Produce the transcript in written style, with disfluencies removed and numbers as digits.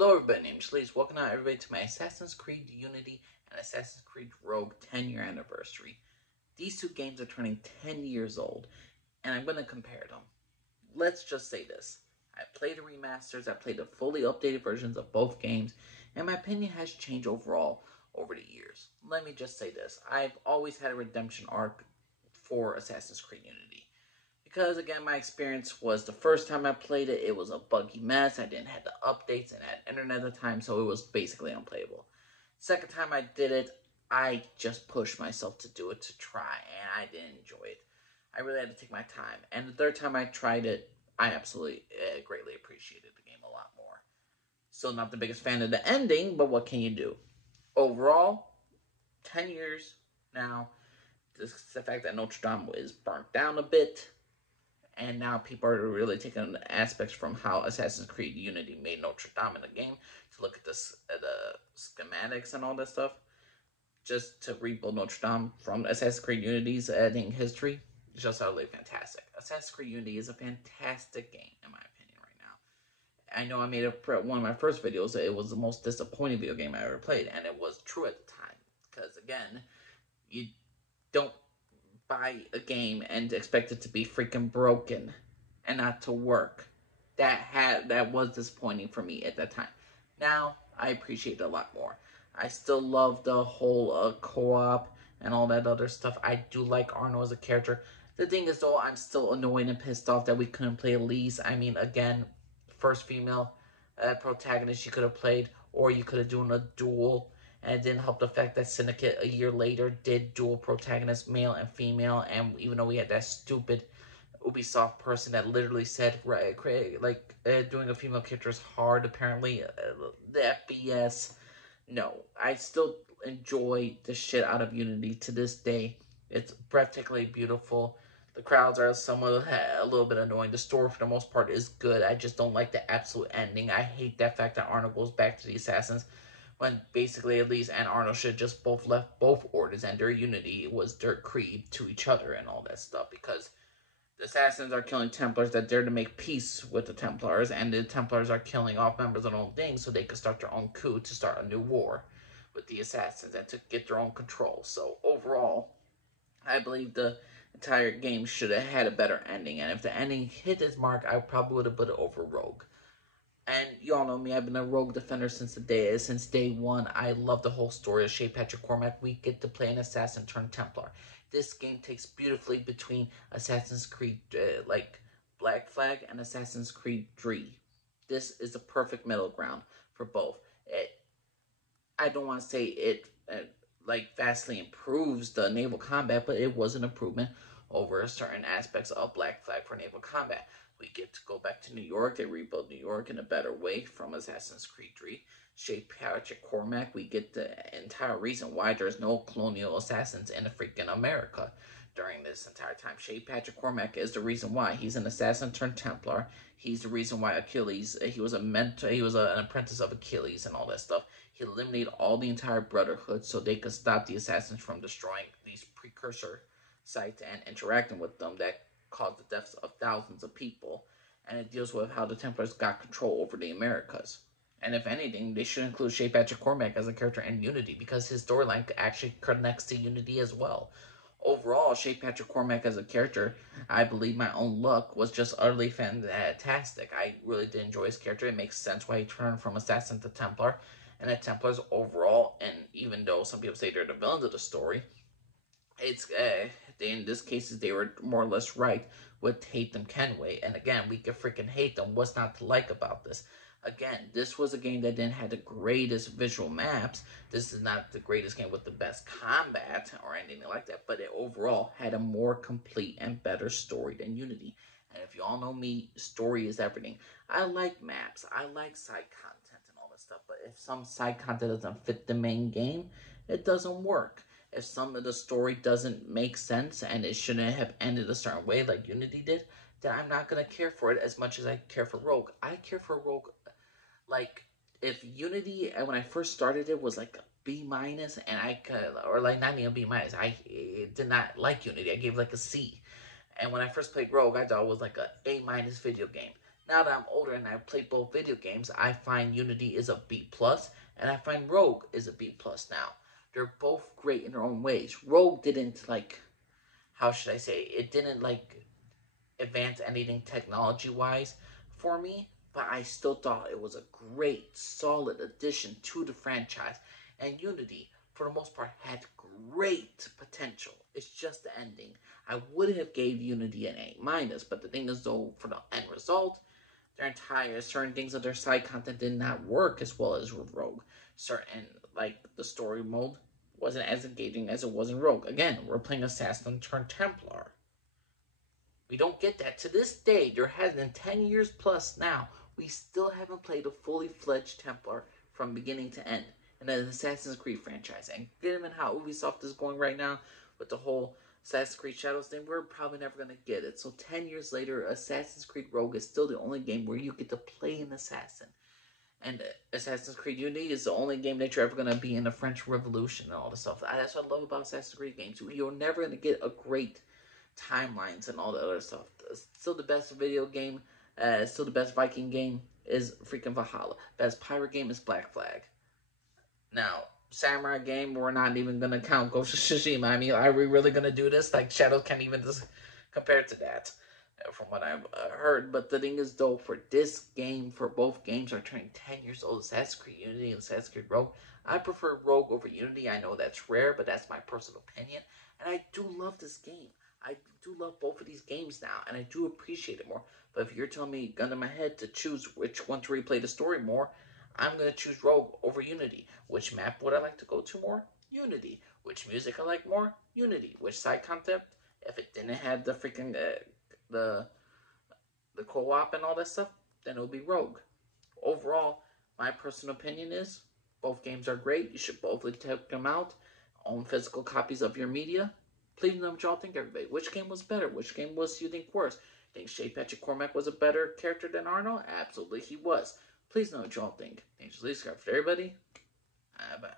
Hello everybody, name's Shalees. Welcome out everybody to my Assassin's Creed Unity and Assassin's Creed Rogue 10-year anniversary. These two games are turning 10 years old, and I'm going to compare them. Let's just say this. I played the remasters, I played the fully updated versions of both games, and my opinion has changed overall over the years. Let me just say this. I've always had a redemption arc for Assassin's Creed Unity. Because, again, my experience was the first time I played it, it was a buggy mess. I didn't have the updates and had internet at the time, so it was basically unplayable. Second time I did it, I just pushed myself to do it to try, and I didn't enjoy it. I really had to take my time. And the third time I tried it, I absolutely greatly appreciated the game a lot more. Still not the biggest fan of the ending, but what can you do? Overall, 10 years now, the fact that Notre Dame is burnt down a bit, and now people are really taking aspects from how Assassin's Creed Unity made Notre Dame in the game to look at the schematics and all that stuff, just to rebuild Notre Dame from Assassin's Creed Unity's editing history. It's just utterly fantastic. Assassin's Creed Unity is a fantastic game, in my opinion, right now. I know I made one of my first videos that it was the most disappointing video game I ever played, and it was true at the time. Because, again, you don't buy a game and expect it to be freaking broken and not to work. That was disappointing for me at that time. Now I appreciate it a lot more. I still love the whole co-op and all that other stuff. I do like Arno as a character. The thing is, though, I'm still annoyed and pissed off that we couldn't play Elise. I mean, again, first female protagonist you could have played, or you could have done a duel. And it didn't help the fact that Syndicate a year later did dual protagonists, male and female. And even though we had that stupid Ubisoft person that literally said, right, doing a female character is hard, apparently, the FPS. No, I still enjoy the shit out of Unity to this day. It's breathtakingly beautiful. The crowds are somewhat a little bit annoying. The story, for the most part, is good. I just don't like the absolute ending. I hate that fact that Arno goes back to the Assassins, when basically Elise and Arno should just both left both orders, and their unity was their creed to each other and all that stuff, because the Assassins are killing Templars that dare to make peace with the Templars, and the Templars are killing off members of their own thing so they could start their own coup to start a new war with the Assassins and to get their own control. So overall, I believe the entire game should have had a better ending, and if the ending hit its mark, I probably would have put it over Rogue. And you all know me, I've been a Rogue Defender since day one. I love the whole story of Shay Patrick Cormac. We get to play an assassin turned Templar. This game takes beautifully between Assassin's Creed, like Black Flag, and Assassin's Creed 3. This is the perfect middle ground for both. I don't want to say it vastly improves the naval combat, but it was an improvement over certain aspects of Black Flag for naval combat. We get to go back to New York. They rebuild New York in a better way from Assassin's Creed 3. Shay Patrick Cormac, we get the entire reason why there's no colonial assassins in freaking America during this entire time. Shay Patrick Cormac is the reason why. He's an assassin turned Templar. He's the reason why Achilles, he was an apprentice of Achilles and all that stuff. He eliminated all the entire Brotherhood so they could stop the assassins from destroying these precursor sites and interacting with them that caused the deaths of thousands of people, and it deals with how the Templars got control over the Americas. And if anything, they should include Shay Patrick Cormac as a character in Unity, because his storyline actually connects to Unity as well. Overall, Shay Patrick Cormac as a character, I believe my own luck, was just utterly fantastic. I really did enjoy his character. It makes sense why he turned from assassin to Templar, and the Templars overall, and even though some people say they're the villains of the story, it's in this cases they were more or less right with Hate Them Kenway. And again, we could freaking hate them. What's not to like about this? Again, this was a game that didn't have the greatest visual maps. This is not the greatest game with the best combat or anything like that, but it overall had a more complete and better story than Unity. And if you all know me, story is everything. I like maps, I like side content and all that stuff, but if some side content doesn't fit the main game, it doesn't work. If some of the story doesn't make sense and it shouldn't have ended a certain way like Unity did, then I'm not going to care for it as much as I care for Rogue. I care for Rogue, like, if Unity, when I first started it, was like a B-, and I could, or like not even a B-, I did not like Unity. I gave like a C. And when I first played Rogue, I thought it was like a A- video game. Now that I'm older and I've played both video games, I find Unity is a B plus, and I find Rogue is a B plus now. They're both great in their own ways. Rogue didn't how should I say, it didn't advance anything technology wise for me, but I still thought it was a great, solid addition to the franchise. And Unity, for the most part, had great potential. It's just the ending. I would have gave Unity an A minus, but the thing is, though, for the end result, certain things of their side content did not work as well as with Rogue. Certain the story mode wasn't as engaging as it was in Rogue. Again, we're playing Assassin turned Templar. We don't get that. To this day, there has been 10 years plus now, we still haven't played a fully fledged Templar from beginning to end in an Assassin's Creed franchise. And given how Ubisoft is going right now with the whole Assassin's Creed Shadows thing, we're probably never going to get it. So 10 years later, Assassin's Creed Rogue is still the only game where you get to play an assassin. And Assassin's Creed Unity is the only game that you're ever going to be in the French Revolution and all this stuff. That's what I love about Assassin's Creed games. You're never going to get a great timelines and all the other stuff. Still the best video game, still the best Viking game is freaking Valhalla. Best pirate game is Black Flag. Now, samurai game, we're not even going to count Ghost of Tsushima. I mean, are we really going to do this? Shadow can't even just compare to that, from what I've heard. But the thing is, though, for this game, for both games are turning 10 years old, Assassin's Creed Unity and Assassin's Creed Rogue, I prefer Rogue over Unity. I know that's rare, but that's my personal opinion. And I do love this game. I do love both of these games now, and I do appreciate it more. But if you're telling me, gun to my head, to choose which one to replay the story more, I'm going to choose Rogue over Unity. Which map would I like to go to more? Unity. Which music I like more? Unity. Which side concept? If it didn't have the freaking, the co-op and all that stuff, then it would be Rogue. Overall, my personal opinion is, both games are great. You should both check them out. Own physical copies of your media. Please know what y'all think, everybody. Which game was better? Which game was you think worse? Think Shay Patrick Cormac was a better character than Arnold? Absolutely, he was. Please know what y'all think. Thanks for listening, everybody. Bye.